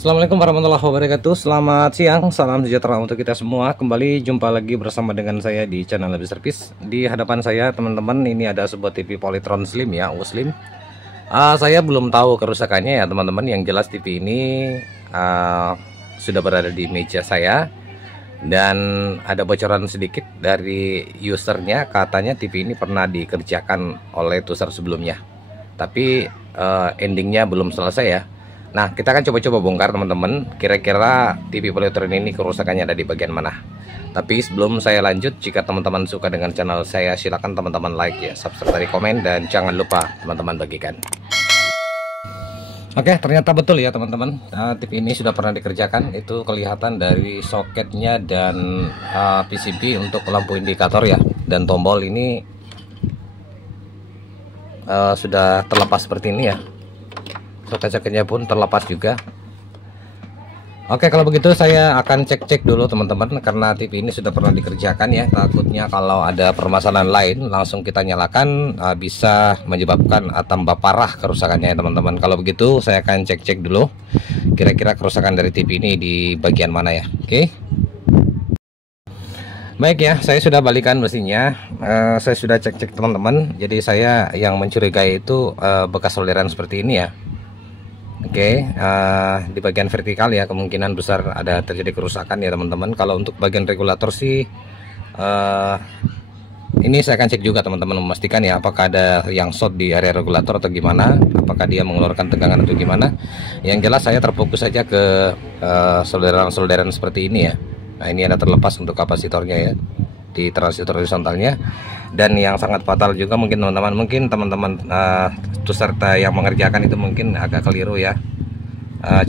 Assalamualaikum warahmatullahi wabarakatuh. Selamat siang, salam sejahtera untuk kita semua. Kembali jumpa lagi bersama dengan saya di channel Lebih Servis. Di hadapan saya teman-teman, ini ada sebuah TV Polytron Slim ya, Slim. Saya belum tahu kerusakannya ya teman-teman. Yang jelas TV ini sudah berada di meja saya, dan ada bocoran sedikit dari usernya. Katanya TV ini pernah dikerjakan oleh user sebelumnya, tapi endingnya belum selesai ya. Nah, kita akan coba-coba bongkar teman-teman, kira-kira TV Polytron ini kerusakannya ada di bagian mana. Tapi sebelum saya lanjut, jika teman-teman suka dengan channel saya, silakan teman-teman like ya, subscribe, komen, dan jangan lupa teman-teman bagikan. Oke, ternyata betul ya teman-teman, TV ini sudah pernah dikerjakan. Itu kelihatan dari soketnya dan PCB untuk lampu indikator ya, dan tombol ini sudah terlepas seperti ini ya. Soket-soketnya pun terlepas juga. Oke, kalau begitu saya akan cek-cek dulu teman-teman, karena TV ini sudah pernah dikerjakan ya. Takutnya kalau ada permasalahan lain langsung kita nyalakan, bisa menyebabkan tambah parah kerusakannya ya teman-teman. Kalau begitu saya akan cek-cek dulu kira-kira kerusakan dari TV ini di bagian mana ya. Oke, baik ya, saya sudah balikan mesinnya. Saya sudah cek-cek teman-teman. Jadi saya yang mencurigai itu bekas solderan seperti ini ya. Oke, di bagian vertikal ya kemungkinan besar ada terjadi kerusakan ya teman-teman. Kalau untuk bagian regulator sih ini saya akan cek juga teman-teman, memastikan ya apakah ada yang short di area regulator atau gimana, apakah dia mengeluarkan tegangan atau gimana. Yang jelas saya terfokus saja ke solderan-solderan seperti ini ya. Nah, ini ada terlepas untuk kapasitornya ya, di transistor horizontalnya. Dan yang sangat fatal juga mungkin teman-teman peserta yang mengerjakan itu mungkin agak keliru ya,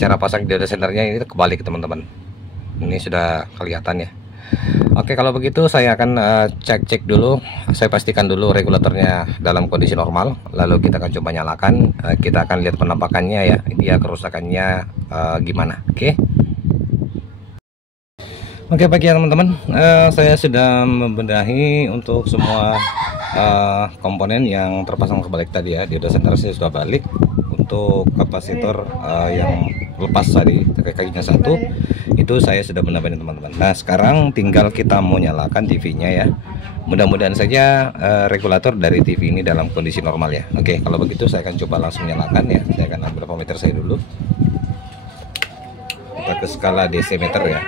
cara pasang dioda sendernya ini kebalik teman-teman. Ini sudah kelihatan ya. Oke, kalau begitu saya akan cek dulu. Saya pastikan dulu regulatornya dalam kondisi normal, lalu kita akan coba nyalakan. Kita akan lihat penampakannya ya, dia kerusakannya gimana. Oke, baik ya teman-teman, saya sudah membenahi untuk semua komponen yang terpasang kebalik tadi ya. Dioda senter saya sudah balik. Untuk kapasitor yang lepas tadi, kakinya satu, itu saya sudah benar-benar teman-teman. Nah, sekarang tinggal kita mau nyalakan TV-nya ya. Mudah-mudahan saja regulator dari TV ini dalam kondisi normal ya. Oke, kalau begitu saya akan coba langsung nyalakan ya. Saya akan ambil voltmeter saya dulu. Kita ke skala DC meter ya.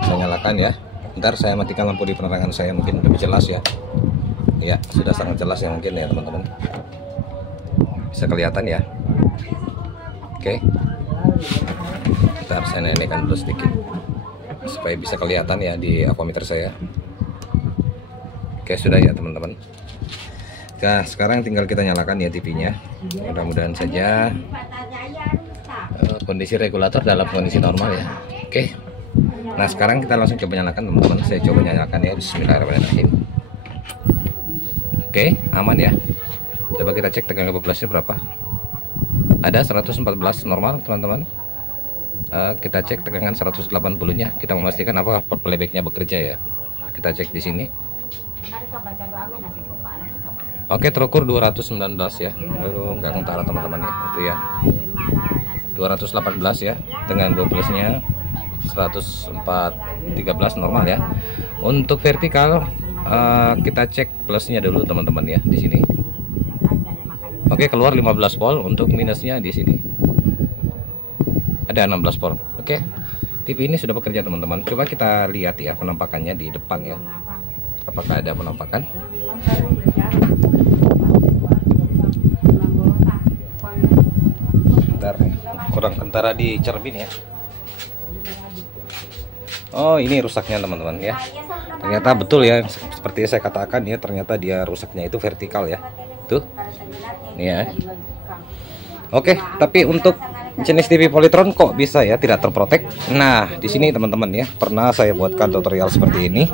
Saya nyalakan ya. Ntar saya matikan lampu di penerangan saya, mungkin lebih jelas ya. Ya, sudah sangat jelas ya mungkin ya teman-teman. Bisa kelihatan ya. Oke. Ntar saya naikkan dulu sedikit supaya bisa kelihatan ya di avometer saya. Oke, sudah ya teman-teman. Nah, sekarang tinggal kita nyalakan ya TV-nya. Mudah-mudahan saja kondisi regulator dalam kondisi normal ya. Oke. Nah, sekarang kita langsung coba nyalakan teman-teman. Saya coba nyalakan ya, bismillahirrahmanirrahim. Oke, aman ya. Coba kita cek tegangan kebablasnya berapa. Ada 114 normal teman-teman. Kita cek tegangan 180 nya. Kita memastikan apa playbacknya bekerja ya. Kita cek di sini. Oke, terukur 219 ya. Aduh, nggak ngentara teman-teman ya. Itu ya 218 ya. Dengan bablasnya 104.13 normal ya. Untuk vertikal kita cek plusnya dulu teman-teman ya di sini. Oke, keluar 15 volt. Untuk minusnya di sini ada 16 volt. Oke, TV ini sudah bekerja teman-teman. Coba kita lihat ya penampakannya di depan ya. Apakah ada penampakan? Bentar, kurang kentara di cermin ya. Oh, ini rusaknya teman-teman ya. Ternyata betul ya, seperti saya katakan ya, ternyata dia rusaknya itu vertikal ya. Tuh. Nih ya. Oke, tapi untuk jenis TV Polytron kok bisa ya tidak terprotek? Nah, di sini teman-teman ya, pernah saya buatkan tutorial seperti ini.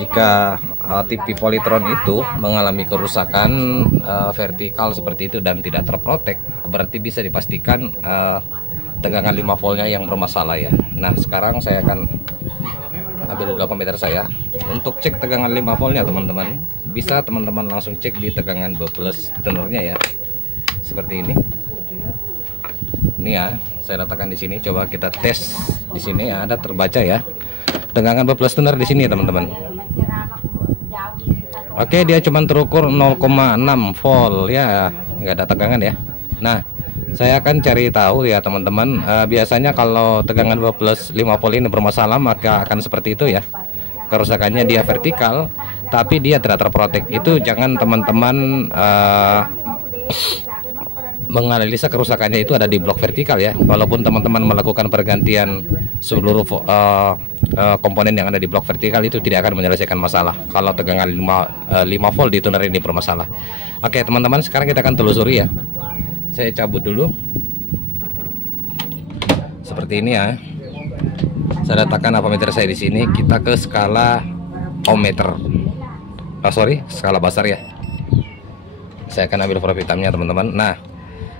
Jika TV Polytron itu mengalami kerusakan vertikal seperti itu dan tidak terprotek, berarti bisa dipastikan tegangan 5 voltnya yang bermasalah ya. Nah, sekarang saya akan ambil dulu ammeter saya untuk cek tegangan 5 voltnya teman-teman. Bisa teman-teman langsung cek di tegangan 12 tenornya ya, seperti ini. Ini ya, saya letakkan di sini. Coba kita tes di sini ya, ada terbaca ya. Tegangan ball plus tuner di sini teman-teman. Oke, dia cuma terukur 0,6 volt ya, nggak ada tegangan ya. Nah, saya akan cari tahu ya teman-teman. Biasanya kalau tegangan ball plus 5 volt ini bermasalah, maka akan seperti itu ya. Kerusakannya dia vertikal, tapi dia tidak terprotek. Itu jangan teman-teman menganalisa kerusakannya itu ada di blok vertikal ya. Walaupun teman-teman melakukan pergantian seluruh komponen yang ada di blok vertikal, itu tidak akan menyelesaikan masalah kalau tegangan 5 volt di tuner ini bermasalah. Oke teman-teman, sekarang kita akan telusuri ya. Saya cabut dulu seperti ini ya. Saya letakkan ampermeter saya di sini. Kita ke skala ohmmeter. Skala besar ya. Saya akan ambil probe hitamnya teman-teman. Nah,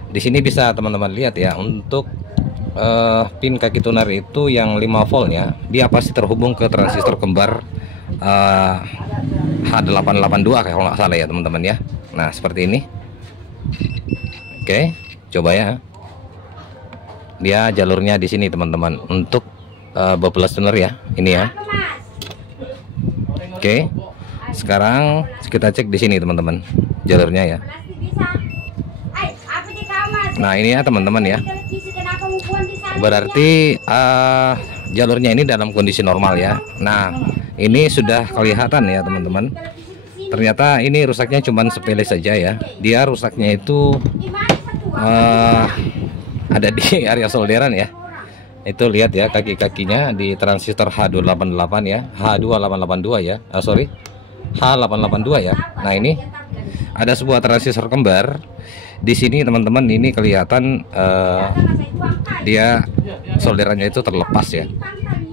di sini bisa teman-teman lihat ya, untuk pin kaki tuner itu yang 5 volt ya, dia pasti terhubung ke transistor kembar H882 kalau nggak salah ya teman-teman ya. Nah, seperti ini. Oke, coba ya. Dia jalurnya di sini teman-teman untuk ball plus tuner ya, ini ya. Oke, sekarang kita cek di sini teman-teman jalurnya ya. Nah ini ya teman-teman ya, berarti jalurnya ini dalam kondisi normal ya. Nah ini sudah kelihatan ya teman-teman, ternyata ini rusaknya cuma sepele saja ya. Dia rusaknya itu ada di area solderan ya. Itu lihat ya, kaki-kakinya di transistor H288 ya, H2882 ya, H882 ya. Nah ini ada sebuah transistor kembar di sini teman-teman. Ini kelihatan dia solderannya itu terlepas ya.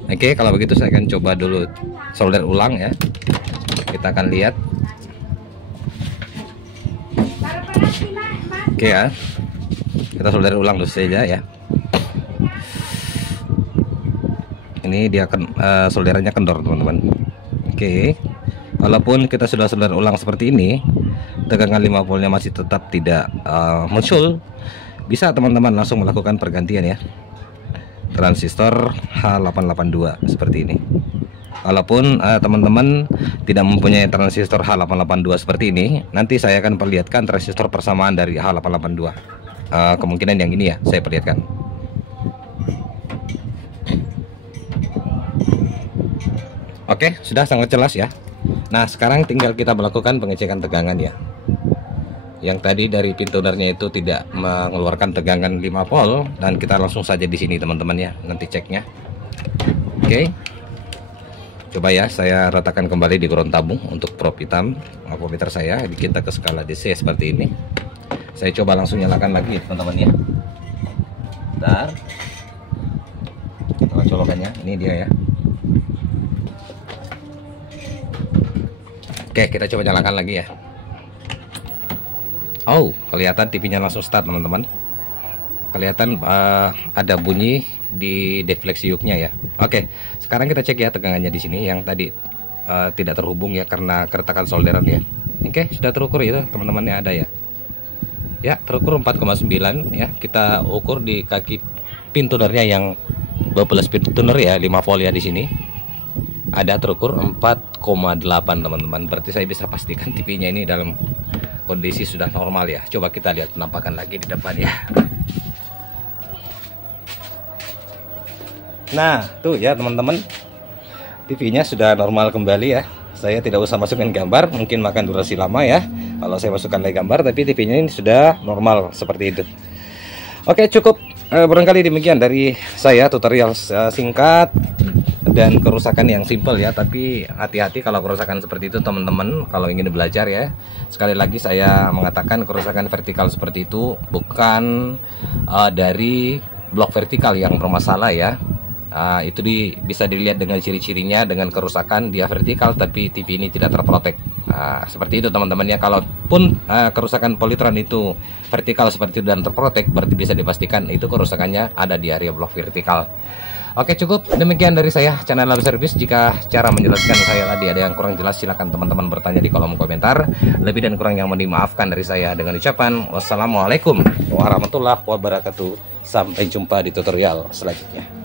Oke, kalau begitu saya akan coba dulu solder ulang ya. Kita akan lihat. Oke ya, kita solder ulang dulu saja ya. Ini dia solderannya kendor teman-teman. Oke, walaupun kita sudah solder ulang seperti ini, tegangan 5 voltnya masih tetap tidak muncul, bisa teman-teman langsung melakukan pergantian ya, transistor H882 seperti ini. Walaupun teman-teman tidak mempunyai transistor H882 seperti ini, nanti saya akan perlihatkan transistor persamaan dari H882. Kemungkinan yang ini ya, saya perlihatkan. Oke, sudah sangat jelas ya. Nah, sekarang tinggal kita melakukan pengecekan tegangan ya. Yang tadi dari pin tunernya itu tidak mengeluarkan tegangan 5 volt, dan kita langsung saja di sini teman-teman ya, nanti ceknya. Oke. Coba ya, saya ratakan kembali di ground tabung untuk probe hitam ampermeter saya. Kita ke skala DC seperti ini. Saya coba langsung nyalakan lagi teman-teman ya. Bentar. Kita colokannya, ini dia ya. Oke, kita coba nyalakan lagi ya. Oh, kelihatan TV-nya langsung start teman-teman. Kelihatan ada bunyi di defleksi yuknya ya. Oke, sekarang kita cek ya tegangannya di sini yang tadi tidak terhubung ya karena keretakan solderan ya. Oke, sudah terukur itu teman-teman ya, ada ya. Ya, terukur 4,9 ya. Kita ukur di kaki pin tunernya yang ball plus pin tuner ya, 5 volt ya di sini. Ada terukur 4,8 teman-teman. Berarti saya bisa pastikan TV-nya ini dalam kondisi sudah normal ya. Coba kita lihat penampakan lagi di depan ya. Nah, tuh ya teman-teman, TV-nya sudah normal kembali ya. Saya tidak usah masukin gambar, mungkin makan durasi lama ya kalau saya masukkan lagi gambar, tapi TV-nya ini sudah normal seperti itu. Oke, cukup barangkali demikian dari saya, tutorial singkat dan kerusakan yang simple ya. Tapi hati-hati kalau kerusakan seperti itu teman-teman, kalau ingin belajar ya. Sekali lagi saya mengatakan kerusakan vertikal seperti itu bukan dari blok vertikal yang bermasalah ya. Itu bisa dilihat dengan ciri-cirinya, dengan kerusakan dia vertikal tapi TV ini tidak terprotek. Seperti itu teman-teman ya. Kalaupun kerusakan polytron itu vertikal seperti itu dan terprotek, berarti bisa dipastikan itu kerusakannya ada di area blok vertikal. Oke, cukup demikian dari saya, channel Lab Service. Jika cara menjelaskan saya tadi ada yang kurang jelas, silakan teman-teman bertanya di kolom komentar. Lebih dan kurang yang mau dimaafkan dari saya dengan ucapan wassalamualaikum warahmatullahi wabarakatuh. Sampai jumpa di tutorial selanjutnya.